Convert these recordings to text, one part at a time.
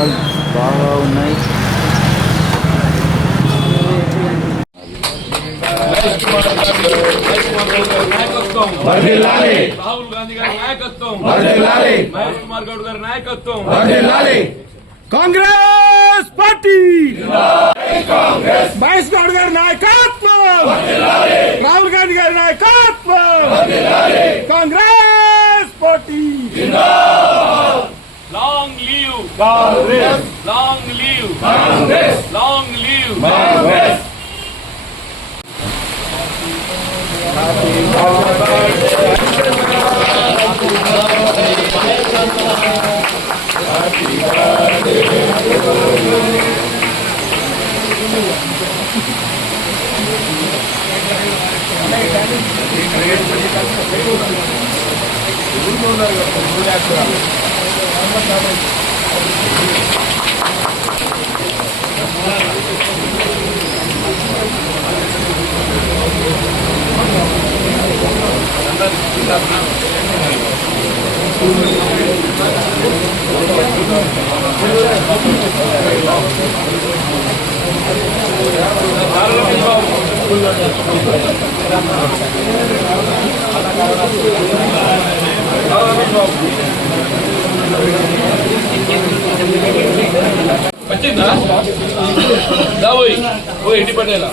వర్షాలు బాగా ఉన్నాయి వర్ధిల్లాలి రాహుల్ గాంధీ గారి నాయకత్వం వర్ధిల్లాలి మహేష్ కుమార్ గౌడ్ గారి నాయకత్వం వర్ధిల్లాలి కాంగ్రెస్ పార్టీ మహేష్ గౌడ్ గారి నాయకత్వం Rahul Gandhi Long live, Long live Congress. Long live Congress. Happy birthday, Happy birthday, Happy birthday, Happy birthday. Live Congress వచ్చిందా దా పోయి పోయి ఇంటి పట్టేలా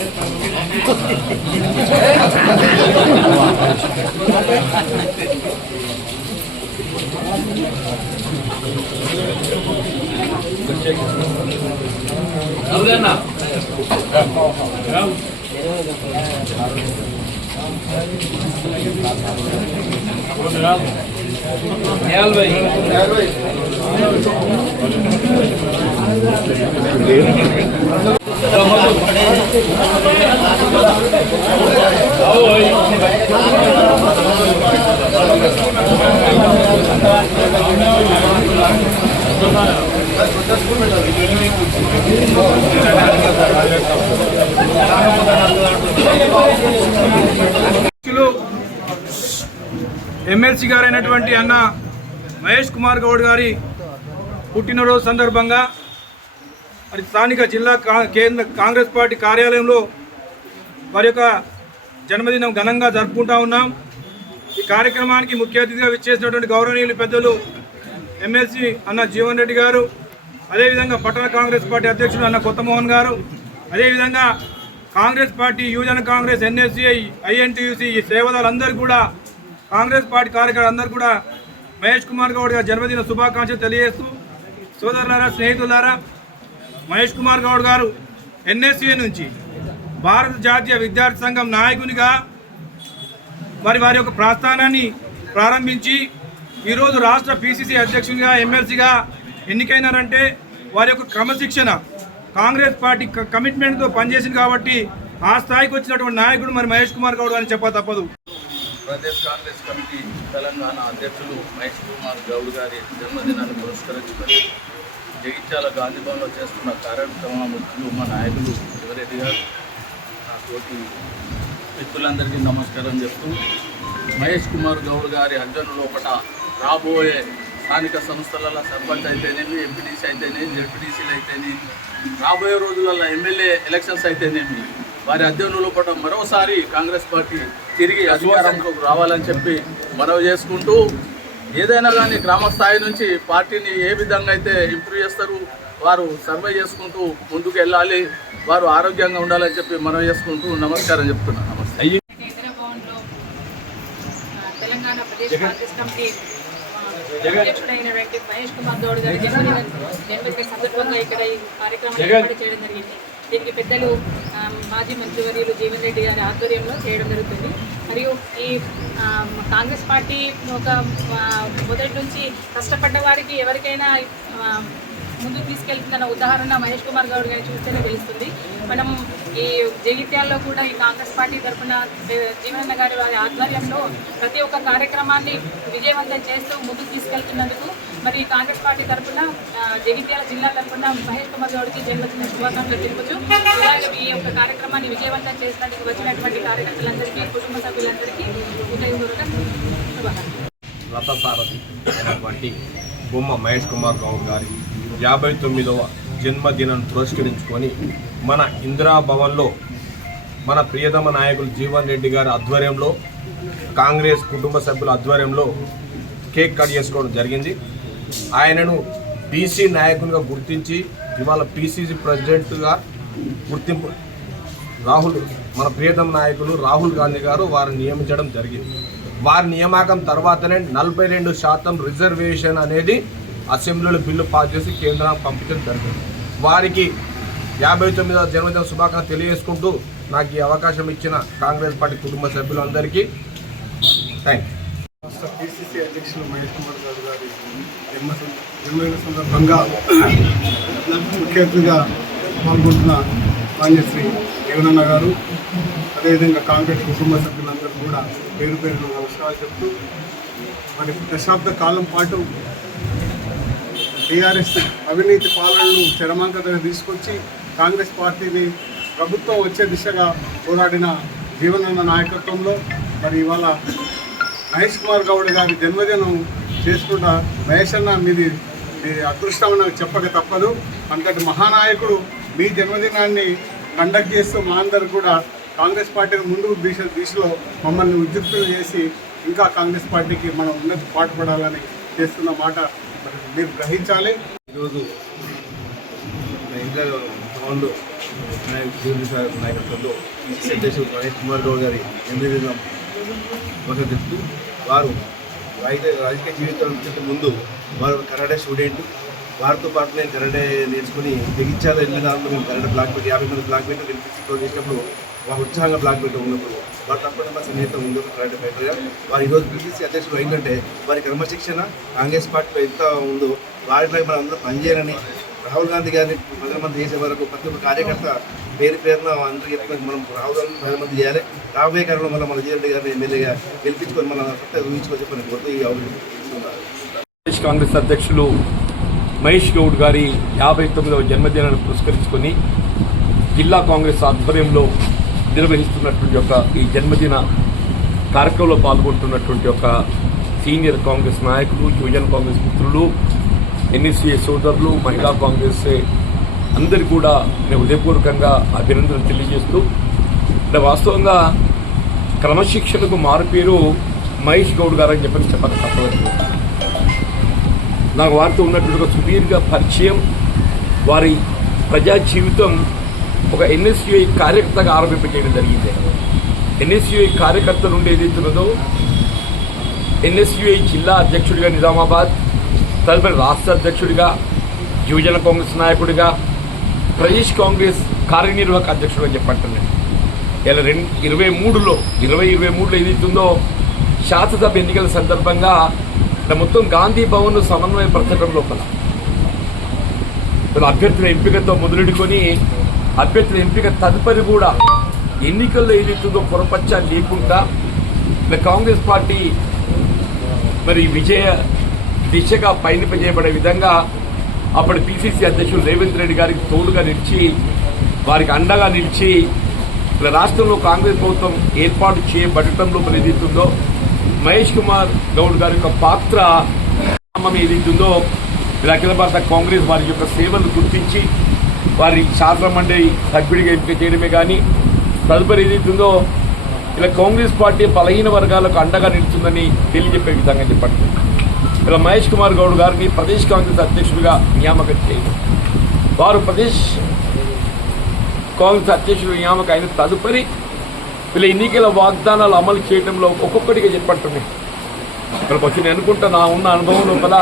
అవుదన్నా యాభై అధ్యక్షులు ఎమ్మెల్సీ గారైనటువంటి అన్న మహేష్ కుమార్ గౌడ్ గారి పుట్టినరోజు సందర్భంగా మరి స్థానిక జిల్లా కేంద్ర కాంగ్రెస్ పార్టీ కార్యాలయంలో వారి యొక్క జన్మదినం ఘనంగా జరుపుకుంటా ఉన్నాం. ఈ కార్యక్రమానికి ముఖ్య అతిథిగా విచ్చేసినటువంటి గౌరవనీయులు పెద్దలు ఎమ్మెల్సీ అన్న జీవన్ రెడ్డి గారు అదేవిధంగా పట్టణ కాంగ్రెస్ పార్టీ అధ్యక్షుడు అన్న కొత్తమోహన్ గారు అదేవిధంగా కాంగ్రెస్ పార్టీ యువజన కాంగ్రెస్ ఎన్ఎస్సిఐ ఐఎన్టీయూసీ ఈ సేవదారులందరూ కూడా కాంగ్రెస్ పార్టీ కార్యకర్తలందరూ కూడా మహేష్ కుమార్ గౌడ్ గారి జన్మదిన శుభాకాంక్షలు తెలియజేస్తూ సోదరులారా స్నేహితులారా మహేష్ కుమార్ గౌడ్ గారు ఎన్ఎస్సీ నుంచి భారత జాతీయ విద్యార్థి సంఘం నాయకునిగా మరి వారి యొక్క ప్రస్థానాన్ని ప్రారంభించి ఈరోజు రాష్ట్ర పిసిసి అధ్యక్షునిగా ఎమ్మెల్సీగా ఎన్నికైనారంటే వారి యొక్క క్రమశిక్షణ కాంగ్రెస్ పార్టీ కమిట్మెంట్తో పనిచేసింది కాబట్టి ఆ స్థాయికి వచ్చినటువంటి నాయకుడు మరి మహేష్ కుమార్ గౌడ్ అని చెప్ప తప్పదు. ప్రదేశ్ కాంగ్రెస్ కమిటీ తెలంగాణ అధ్యక్షులు మహేష్ కుమార్ గౌడ్ గారి జన్మదినాన్ని పురస్కరించుకొని జగిత్యాల గాంధీభవన్లో చేస్తున్న కార్యక్రమ ముఖ్యులు మా నాయకులు శివరెడ్డి గారు నా తోటి మిత్రులందరికీ నమస్కారం చెప్తూ మహేష్ కుమార్ గౌడ్ గారి అర్జున లోపట రాబోయే స్థానిక సంస్థలలో సర్పంచ్ అయితేనేమి ఎంపీటీసీ అయితేనేమి జడ్పీటీసీలు అయితేనేమి రాబోయే రోజులలో ఎమ్మెల్యే ఎలక్షన్స్ అయితేనేమి వారి అధ్యయనం లోపల మరోసారి కాంగ్రెస్ పార్టీ తిరిగి అధికారంలోకి రావాలని చెప్పి మనవి చేసుకుంటూ ఏదైనా కానీ గ్రామ స్థాయి నుంచి పార్టీని ఏ విధంగా అయితే ఇంప్రూవ్ చేస్తారు వారు సర్వే చేసుకుంటూ ముందుకు వెళ్ళాలి వారు ఆరోగ్యంగా ఉండాలని చెప్పి మనవి చేసుకుంటూ నమస్కారం చెప్తున్నాను నమస్తే. తెలంగాణ ప్రదేశ్ కాంగ్రెస్ కమిటీ మహేష్ కుమార్ గౌడ్ గారి జన్మదిన జన్మదిన సందర్భంగా ఇక్కడ ఈ కార్యక్రమం ఏర్పాటు చేయడం జరిగింది. దీనికి పెద్దలు మాజీ మంత్రివర్యులు జీవన్ రెడ్డి గారి ఆధ్వర్యంలో చేయడం జరుగుతుంది. మరియు ఈ కాంగ్రెస్ పార్టీ ఒక మొదటి నుంచి కష్టపడ్డ వారికి ఎవరికైనా ముందుకు తీసుకెళ్తున్న ఉదాహరణ మహేష్ కుమార్ గౌడ్ గారిని చూస్తేనే తెలుస్తుంది. మనం ఈ జగిత్యాల్లో కూడా ఈ కాంగ్రెస్ పార్టీ తరఫున జీవనన్న గారి వారి ఆధ్వర్యంలో ప్రతి ఒక్క కార్యక్రమాన్ని విజయవంతం చేస్తూ ముందుకు తీసుకెళ్తున్నందుకు మరి కాంగ్రెస్ పార్టీ తరఫున జగిత్యాల జిల్లా తరఫున మహేష్ కుమార్ గౌడ్కి జన్మదిన శుభాకాంక్షలు తెలుపుచు అలాగే ఈ యొక్క కార్యక్రమాన్ని విజయవంతం చేసినందుకు వచ్చినటువంటి కార్యకర్తలందరికీ కుటుంబ సభ్యులందరికీ హృదయపూర్వక రథసారథి అయినటువంటి బొమ్మ మహేష్ కుమార్ గౌడ్ గారి యాభై తొమ్మిదవ జన్మదినం పురస్కరించుకొని మన ఇందిరా భవన్లో మన ప్రియతమ నాయకులు జీవన్ రెడ్డి గారి ఆధ్వర్యంలో కాంగ్రెస్ కుటుంబ సభ్యుల ఆధ్వర్యంలో కేక్ కట్ చేసుకోవడం జరిగింది. ఆయనను బీసీ నాయకునిగా గుర్తించి ఇవాళ పీసీసీ ప్రెసిడెంట్గా గుర్తింపు రాహుల్ మన ప్రియతమ నాయకులు రాహుల్ గాంధీ గారు వారిని నియమించడం జరిగింది. వారి నియామకం తర్వాతనే నలభై రెండు శాతం రిజర్వేషన్ అనేది అసెంబ్లీలో బిల్లు పాస్ చేసి కేంద్రానికి పంపించడం జరిగింది. వారికి యాభై తొమ్మిదవ జన్మదిన శుభాకాంక్షలు తెలియజేసుకుంటూ నాకు ఈ అవకాశం ఇచ్చిన కాంగ్రెస్ పార్టీ కుటుంబ సభ్యులందరికీ థ్యాంక్ యూ రాష్ట్ర పిసిసి అధ్యక్షులు మహేష్ కుమార్ గౌడ్ గారి జన్మ జన్మదిన సందర్భంగా ముఖ్య అతిథిగా పాల్గొంటున్న మాన్యశ్రీ జీవనన్న గారు అదేవిధంగా కాంగ్రెస్ కుటుంబ సభ్యులందరూ కూడా పేరు పేరు నమస్కారాలు చెప్తూ మరి దశాబ్ద కాలం పాటు టీఆర్ఎస్ అవినీతి పాలనను చరమాంక తీసుకొచ్చి కాంగ్రెస్ పార్టీని ప్రభుత్వం వచ్చే దిశగా పోరాడిన జీవనన్న నాయకత్వంలో మరి ఇవాళ మహేష్ కుమార్ గౌడ్ గారి జన్మదినం చేసుకుంటా మహేష్ అన్న మీది మీ అదృష్టం నాకు చెప్పక తప్పదు. అంతటి మహానాయకుడు మీ జన్మదినాన్ని కండక్ట్ చేస్తూ మా అందరు కూడా కాంగ్రెస్ పార్టీని ముందుకు దిశ దిశలో మమ్మల్ని ఉద్యుక్తులు చేసి ఇంకా కాంగ్రెస్ పార్టీకి మనం ఉన్నతి పాటుపడాలని చేస్తున్న మాట మీరు గ్రహించాలి. ఈరోజు గ్రౌండ్లో నాయకుడు నాయకత్వంలో అధ్యక్షుడు కుమార్ గౌడ్ గారి జన్మదినం కోసం వారు రాజకీయ రాజకీయ జీవితం వచ్చే ముందు వారు ఒక కరాటే స్టూడెంట్. వారితో పాటు నేను కరాటే నేర్చుకుని తెగించాలి వెళ్ళిన దాంట్లో మేము కరాటే బ్లాక్ పెట్టి యాభై మంది బ్లాక్ పెట్టి నేను ఫిజిక్లో చేసినప్పుడు వారు ఉత్సాహంగా బ్లాక్ పెట్టి ఉన్నప్పుడు వారు తప్పకుండా మా స్నేహితులు ముందు కరాటే ఫైటర్గా వారు ఈరోజు పిసిసి అధ్యక్షుడు ఏంటంటే వారి క్రమశిక్షణ కాంగ్రెస్ పార్టీలో ఎంత ఉందో వారి మనం అందరూ పనిచేయాలని రాహుల్ గాంధీ గారిని ప్రధానమంత్రి చేసే వరకు ప్రతి ఒక్క కార్యకర్త పేరు పేరున అందరూ చెప్పుకొని మనం రాహుల్ గాంధీ ప్రధానమంత్రి చేయాలి. రాబోయే కాలంలో మనం మన జీవన్ గారిని ఎమ్మెల్యేగా గెలిపించుకొని మన సత్తా ఊహించుకొని చెప్పని కోరుతూ ఈ అవకాశం కాంగ్రెస్ అధ్యక్షులు మహేష్ గౌడ్ గారి యాభై తొమ్మిదవ జన్మదినాన్ని పురస్కరించుకొని జిల్లా కాంగ్రెస్ ఆధ్వర్యంలో నిర్వహిస్తున్నటువంటి యొక్క ఈ జన్మదిన కార్యక్రమంలో పాల్గొంటున్నటువంటి ఒక సీనియర్ కాంగ్రెస్ నాయకులు యువజన కాంగ్రెస్ మిత్రులు ఎన్ఎస్సీఏ సోదరులు మహిళా కాంగ్రెస్ అందరి కూడా నేను హృదయపూర్వకంగా అభినందనలు తెలియజేస్తూ అంటే వాస్తవంగా క్రమశిక్షణకు మారుపేరు మహేష్ గౌడ్ గారు అని చెప్పని చెప్పాలి తప్పదు. నాకు వారితో ఉన్నటువంటి ఒక సుదీర్ఘ పరిచయం. వారి ప్రజా జీవితం ఒక ఎన్ఎస్యుఐ కార్యకర్తగా ఆరంభింపజేయడం జరిగింది. ఎన్ఎస్యుఐ కార్యకర్త నుండి ఏదైతున్నదో ఎన్ఎస్యుఐ జిల్లా అధ్యక్షుడిగా నిజామాబాద్ తదుపరి రాష్ట్ర అధ్యక్షుడిగా యువజన కాంగ్రెస్ నాయకుడిగా ప్రదేశ్ కాంగ్రెస్ కార్యనిర్వాహక అధ్యక్షుడిగా చెప్పంటున్నాను ఇలా రెండు ఇరవై మూడులో ఇరవై ఇరవై మూడులో ఏదైతుందో శాసనసభ ఎన్నికల సందర్భంగా ఇలా మొత్తం గాంధీ భవన్ సమన్వయపరచడం లోపల. అభ్యర్థుల ఎంపికతో మొదలెడుకొని అభ్యర్థుల ఎంపిక తదుపరి కూడా ఎన్నికల్లో ఏదైతుందో పొరపచ్చ లేకుండా ఇలా కాంగ్రెస్ పార్టీ మరి విజయ దిశగా పయనింపజేయబడే విధంగా అప్పటి పిసిసి అధ్యక్షుడు రేవంత్ రెడ్డి గారికి తోడుగా నిలిచి వారికి అండగా నిలిచి ఇలా రాష్ట్రంలో కాంగ్రెస్ ప్రభుత్వం ఏర్పాటు చేయబడటంలో మరి ఏదైతుందో మహేష్ కుమార్ గౌడ్ గారి యొక్క పాత్ర నామం ఏదైతుందో ఇలా అఖిల భారత కాంగ్రెస్ వారి యొక్క సేవలు గుర్తించి వారి శాసనమండలి సభ్యుడిగా ఎంపిక చేయడమే కానీ తదుపరి ఏదైతుందో ఇలా కాంగ్రెస్ పార్టీ బలహీన వర్గాలకు అండగా నిలుస్తుందని తెలియజెప్పే విధంగా చెప్పండి. ఇలా మహేష్ కుమార్ గౌడ్ గారిని ప్రదేశ్ కాంగ్రెస్ అధ్యక్షుడిగా నియామకం చేయడం. వారు ప్రదేశ్ కాంగ్రెస్ అధ్యక్షుడు నియామకం అయిన తదుపరి వీళ్ళ ఎన్నికల వాగ్దానాలు అమలు చేయడంలో ఒక్కొక్కటిగా చెప్పట్టున్నాయి ఇక్కడ వచ్చి నేను అనుకుంటా నా ఉన్న అనుభవం కదా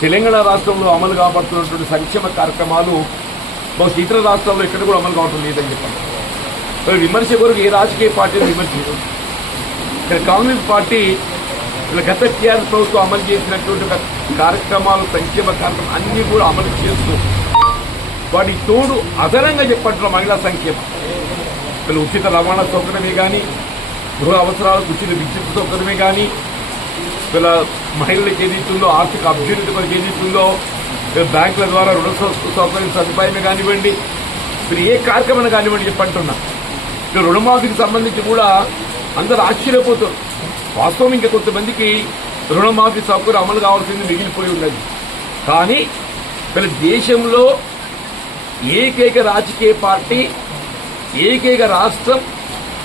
తెలంగాణ రాష్ట్రంలో అమలు కాబడుతున్నటువంటి సంక్షేమ కార్యక్రమాలు బహుశా ఇతర రాష్ట్రాల్లో ఎక్కడ కూడా అమలు కావటం లేదని చెప్పాను విమర్శ కొరకు ఏ రాజకీయ పార్టీని విమర్శించదు ఇక్కడ కాంగ్రెస్ పార్టీ గత టీఆర్ఎస్ ప్రభుత్వం అమలు చేసినటువంటి కార్యక్రమాలు సంక్షేమ కార్యక్రమం అన్నీ కూడా అమలు చేస్తూ వాటికి తోడు అదనంగా చెప్పంటున్న మహిళా సంక్షేమం. వీళ్ళు ఉచిత రవాణా సౌకర్యమే కానీ గృహ అవసరాలకు ఉచిత విద్యుత్ సౌకర్యమే కానీ వీళ్ళ మహిళలకు ఏదైతుందో ఆర్థిక అభ్యున్నతి కొరకు ఏదైతుందో బ్యాంకుల ద్వారా రుణ సౌకర్యం సదుపాయమే కానివ్వండి మీరు ఏ కార్యక్రమం కానివ్వండి చెప్పంటున్నా. ఇక రుణమాఫీకి సంబంధించి కూడా అందరు ఆశ్చర్యపోతారు. వాస్తవం ఇంకా కొంతమందికి రుణమాఫీ సౌకర్యం అమలు కావాల్సింది మిగిలిపోయి ఉన్నది. కానీ వీళ్ళ దేశంలో ఏకైక రాజకీయ పార్టీ ఏకైక రాష్ట్రం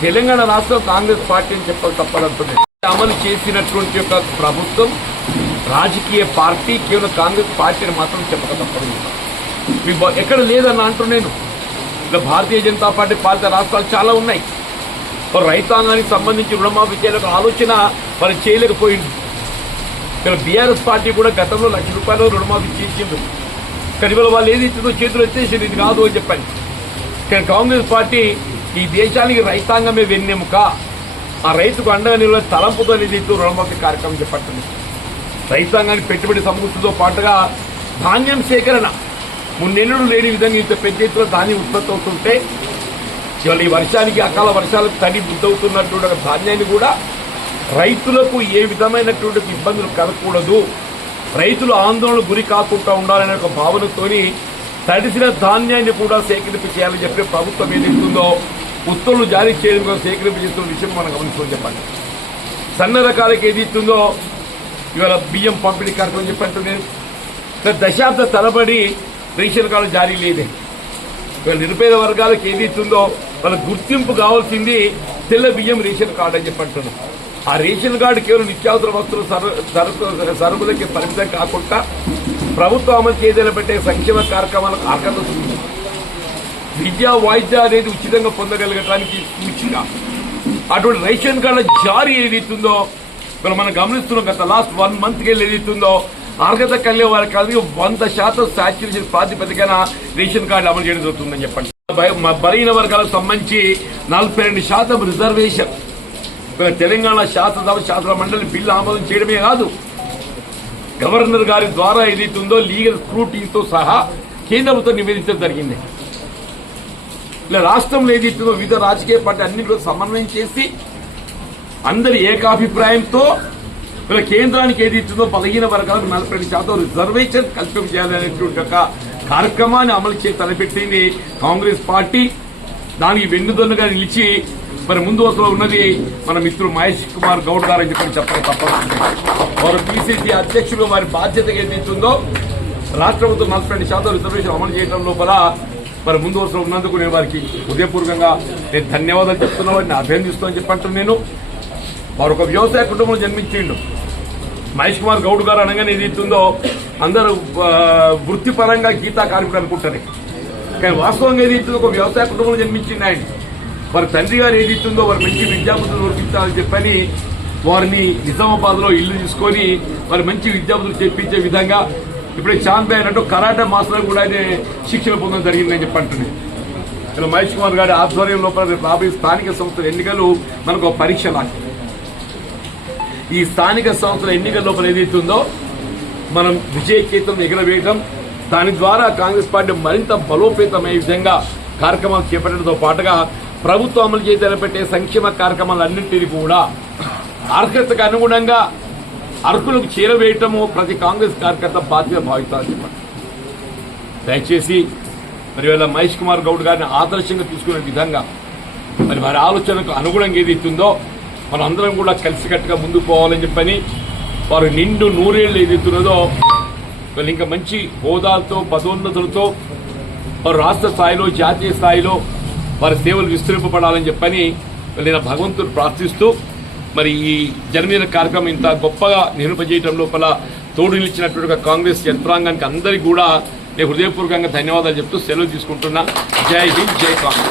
తెలంగాణ రాష్ట్రం కాంగ్రెస్ పార్టీ అని చెప్పాలి తప్పదంటుంది అమలు చేసినటువంటి యొక్క ప్రభుత్వం రాజకీయ పార్టీ కేవలం కాంగ్రెస్ పార్టీని మాత్రం చెప్పక తప్పదు. మీ బ- ఎక్కడ లేదని అంటున్నాను నేను. ఇలా భారతీయ జనతా పార్టీ పాలిత రాష్ట్రాలు చాలా ఉన్నాయి. మరి రైతాంగానికి సంబంధించి రుణమాఫీ చేయాలని ఆలోచన మరి చేయలేకపోయింది. ఇక్కడ బీఆర్ఎస్ పార్టీ కూడా గతంలో లక్ష రూపాయలు రుణమాఫీ చేసింది. కానీ ఇవాళ వాళ్ళు ఏది ఇచ్చిందో చేతులు వచ్చేసింది ఇది కాదు అని చెప్పండి. కానీ కాంగ్రెస్ పార్టీ ఈ దేశానికి రైతాంగమే వెన్నెముక. ఆ రైతుకు అండగా నిల్వ తలంపుతో నిధితో రుణమాఫీ కార్యక్రమం చేపట్టింది. రైతాంగానికి పెట్టుబడి సమకూర్చుతో పాటుగా ధాన్యం సేకరణ. మున్నెన్నడూ లేని విధంగా ఇంత పెద్ద ఎత్తున ధాన్యం ఉత్పత్తి అవుతుంటే ఇవాళ ఈ వర్షానికి అకాల వర్షాలకు తడి బుద్ధవుతున్నటువంటి ధాన్యాన్ని కూడా రైతులకు ఏ విధమైనటువంటి ఇబ్బందులు కలగకూడదు. రైతులు ఆందోళన గురి కాకుండా ఉండాలనే ఒక భావనతోని తడిసిన ధాన్యాన్ని కూడా సేకరింపు చేయాలని చెప్పి ప్రభుత్వం ఏదైతుందో ఉత్తర్వులు జారీ చేయడం కోసం సేకరింపు చేస్తున్న విషయం మనం గమనించుకొని చెప్పండి. సన్న రకాలకు ఏది ఇస్తుందో ఇవాళ బియ్యం పంపిణీ కార్యక్రమం చెప్పండి గత దశాబ్ద తరబడి రేషన్ కార్డు జారీ లేదే. నిరుపేద వర్గాలకు ఏది ఇస్తుందో వాళ్ళ గుర్తింపు కావాల్సింది తెల్ల బియ్యం రేషన్ కార్డు అని చెప్పంటున్నాం ఆ రేషన్ కార్డు కేవలం నిత్యావసర వస్తువులు సర- సరుకు సరుకులకి పరిమితం కాకుండా ప్రభుత్వం అమలు చేయదల పెట్టే సంక్షేమ కార్యక్రమాలకు అర్హత విద్యా వాయిద్య అనేది ఉచితంగా పొందగలగటానికి సూచిక అటువంటి రేషన్ కార్డు జారీ ఏదైతుందో ఇప్పుడు మనం గమనిస్తున్నాం గత లాస్ట్ వన్ మంత్కి వెళ్ళి ఏదైతుందో అర్హత కలిగే వారి కలిగి వంద శాతం సాచురేషన్ ప్రాతిపదికన రేషన్ కార్డు అమలు చేయడం జరుగుతుందని చెప్పండి. బలహీన వర్గాలకు సంబంధించి నలభై రెండు శాతం రిజర్వేషన్. తెలంగాణ శాసనసభ శాసన మండలి బిల్లు ఆమోదం చేయడమే కాదు గవర్నర్ గారి ద్వారా ఏదైతుందో లీగల్ స్క్రూటీతో సహా కేంద్ర ప్రభుత్వం నివేదించడం జరిగింది. ఇలా రాష్ట్రంలో ఏదైతుందో వివిధ రాజకీయ పార్టీ అన్నింటిలో సమన్వయం చేసి అందరి ఏకాభిప్రాయంతో ఇలా కేంద్రానికి ఏదైతుందో బలహీన వర్గాలకు నలభై రెండు శాతం రిజర్వేషన్ కల్పన చేయాలనేటువంటి ఒక కార్యక్రమాన్ని అమలు చేసి తలపెట్టింది కాంగ్రెస్ పార్టీ. దానికి వెన్నుదన్నుగా నిలిచి మరి ముందు వరుసలో ఉన్నది మన మిత్రుడు మహేష్ కుమార్ గౌడ్ గారు అని చెప్పి చెప్పడం తప్పదు వారు పిసిసి అధ్యక్షులు వారి బాధ్యత ఏదైతుందో రాష్ట్ర ప్రభుత్వం నలభై రెండు శాతం రిజర్వేషన్ అమలు చేయడం లోపల మరి ముందు వరుసలో ఉన్నందుకు నేను వారికి హృదయపూర్వకంగా నేను ధన్యవాదాలు చెప్తున్నా వారిని అభినందిస్తూ అని చెప్పంటున్నాను నేను. వారు ఒక వ్యవసాయ కుటుంబంలో జన్మించిండు. మహేష్ కుమార్ గౌడ్ గారు అనగానే ఏది ఇస్తుందో అందరూ వృత్తిపరంగా గీతా కార్మికుడు అనుకుంటారు. కానీ వాస్తవంగా ఏది ఇస్తుందో ఒక వ్యవసాయ కుటుంబంలో జన్మించింది ఆయన. వారి తండ్రి గారు ఏది ఇస్తుందో వారు మంచి విద్యాబుద్ధులు నేర్పించాలని చెప్పని వారిని నిజామాబాద్లో ఇల్లు తీసుకొని వారి మంచి విద్యాబుద్ధులు చెప్పించే విధంగా ఇప్పుడే చాంద్ భాయ్ అన్నట్టు కరాటే మాస్టర్ కూడా ఆయన శిక్షణ పొందడం జరిగిందని చెప్పంటున్నాను ఇలా మహేష్ కుమార్ గారి ఆధ్వర్యం లోపల రాబోయే స్థానిక సంస్థల ఎన్నికలు మనకు ఒక పరీక్ష లాంటి ఈ స్థానిక సంస్థల ఎన్నికల లోపల ఏదైతుందో మనం విజయకేతం ఎగరవేయటం దాని ద్వారా కాంగ్రెస్ పార్టీ మరింత బలోపేతమయ్యే విధంగా కార్యక్రమాలు చేపట్టడంతో పాటుగా ప్రభుత్వం అమలు చేసి నిలబెట్టే సంక్షేమ కార్యక్రమాలన్నింటినీ కూడా అర్హతకు అనుగుణంగా అర్హులకు చేరవేయటము ప్రతి కాంగ్రెస్ కార్యకర్త బాధ్యత భావిస్తారని చెప్పండి దయచేసి మరి వీళ్ళ మహేష్ కుమార్ గౌడ్ గారిని ఆదర్శంగా తీసుకునే విధంగా మరి వారి ఆలోచనకు అనుగుణంగా ఏది మన అందరం కూడా కలిసికట్టుగా ముందుకు పోవాలని చెప్పని వారు నిండు నూరేళ్ళు ఏది వాళ్ళు ఇంకా మంచి హోదాలతో పదోన్నతులతో వారు రాష్ట్ర స్థాయిలో జాతీయ స్థాయిలో వారి సేవలు విస్తరింపబడాలని చెప్పని నేను భగవంతుడు ప్రార్థిస్తూ మరి ఈ జన్మదిన కార్యక్రమం ఇంత గొప్పగా నిర్వహించడం లోపల తోడు నిలిచినటువంటి కాంగ్రెస్ యంత్రాంగానికి అందరికీ కూడా నేను హృదయపూర్వకంగా ధన్యవాదాలు చెప్తూ సెలవు తీసుకుంటున్నా. జై హింద్ జై కాంగ్రెస్.